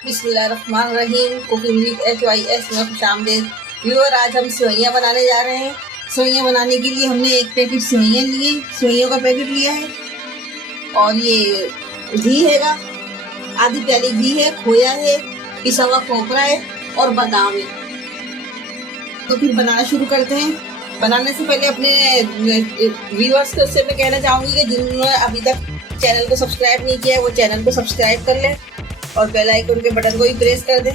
बिस्मिल्लाहिर्रहमानिर्रहीम। Cooking with HYS में खुशामदीद। Viewer, आज हम सेवइयाँ बनाने जा रहे हैं। सेवइयाँ बनाने के लिए हमने एक पैकेट सेवइयाँ लिए, सेवइयों का पैकेट लिया है और ये घी हैगा, आधी प्याली घी है, खोया है, पिसा हुआ खोपरा है और बादाम है। तो फिर बनाना शुरू करते हैं। बनाने से पहले अपने व्यूअर्स को उससे मैं कहना चाहूँगी कि जिन्होंने अभी तक चैनल को सब्सक्राइब नहीं किया है वो चैनल को सब्सक्राइब कर लें और बेल आइकन के बटन को भी प्रेस कर दें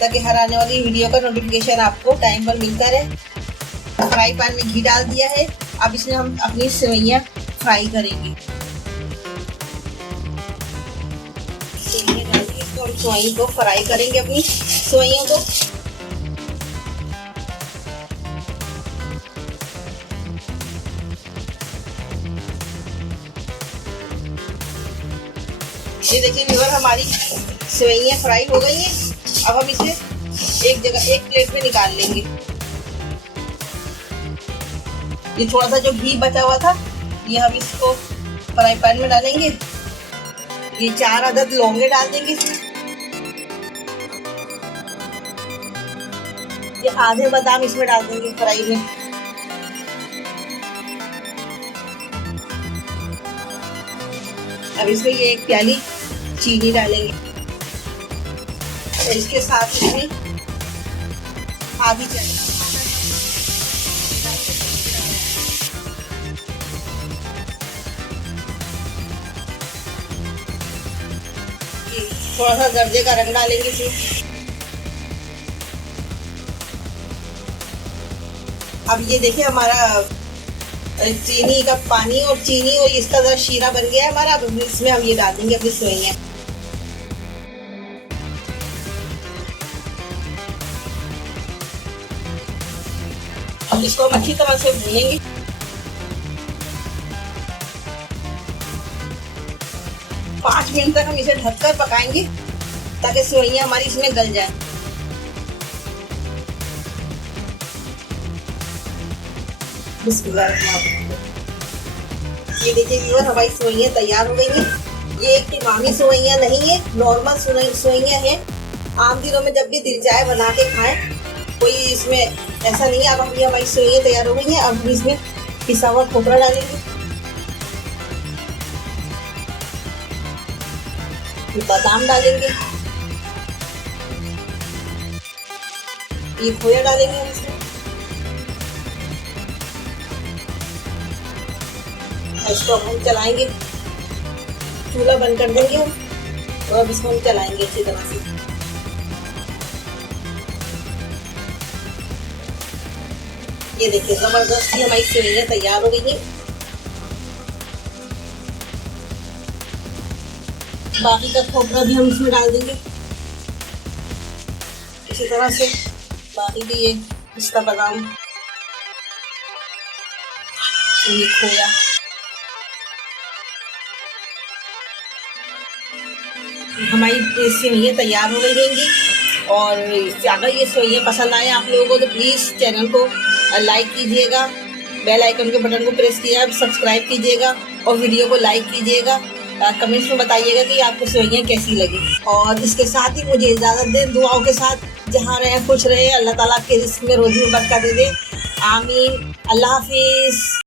ताकि हर आने वाली वीडियो का नोटिफिकेशन आपको टाइम पर मिलता रहे। फ्राई पैन में घी डाल दिया है, अब इसमें हम अपनी सेवइयाँ फ्राई करेंगे। सेवइयाँ डाल के इसको हम सेवइयों को फ्राई करेंगे, अपनी सेवइयों को। ये देखिए व्यूअर, हमारी सेवइयाँ फ्राई हो गई हैं। अब हम इसे एक प्लेट में निकाल लेंगे। ये थोड़ा सा जो घी बचा हुआ था ये हम इसको फ्राई पैन में डालेंगे। ये 4 अदद लौंगे डाल देंगे इसमें। ये आधे बादाम इसमें डाल देंगे फ्राई में। अब इसमें ये 1 प्याली चीनी डालेंगे और इसके साथ इसमें आधी चीनी। थोड़ा सा जर्दे का रंग डालेंगे इसमें। अब ये देखिए हमारा चीनी का पानी और चीनी और इसका जरा शीरा बन गया है हमारा। अब इसमें हम ये डाल देंगे अपनी सेवइयाँ। अब इसको हम अच्छी तरह से भूनेंगे। पाँच मिनट तक हम इसे ढककर पकाएंगे ताकि सेवइयाँ हमारी इसमें गल जाए। ये देखिए व्यूअर, हमारी सेवइयाँ तैयार हो गई हैं। ये एक इमामी सेवइयाँ नहीं है, नॉर्मल सेवइयाँ हैं। आम दिनों में जब भी दिल चाहे बना के खाएं, कोई इसमें ऐसा नहीं है। अब हमारी सेवइयाँ तैयार हो गई हैं। अब हम इसमें पिसा हुआ खोपरा डालेंगे, बादाम डालेंगे, ये खोया डालेंगे हम इसमें। इसको हम चलाएंगे, चूल्हा बंद कर देंगे हम और अब इसको हम चलाएंगे अच्छी तरह से। ये देखिए जबरदस्त ही हमारी सेवइयाँ तैयार हो गई हैं। बाकी का खोपरा भी हम इसमें डाल देंगे इसी तरह से। बाकी भी ये पिस्ता बादाम, ये खोया। हमारी सेवइयाँ तैयार हो गई रहेंगी। और अगर ये सेवइयाँ पसंद आए आप लोगों को तो प्लीज़ चैनल को लाइक कीजिएगा, बेल आइकन के बटन को प्रेस कीजिएगा, सब्सक्राइब कीजिएगा और वीडियो को लाइक कीजिएगा। कमेंट्स में बताइएगा कि आपको सेवइयाँ कैसी लगी। और इसके साथ ही मुझे इजाज़त दें दुआओं के साथ। जहाँ रहे खुश रहे, अल्लाह ताला के रिस्क में रोज़ी में बरकत दे दे। आमीन। अल्लाह हाफिज़।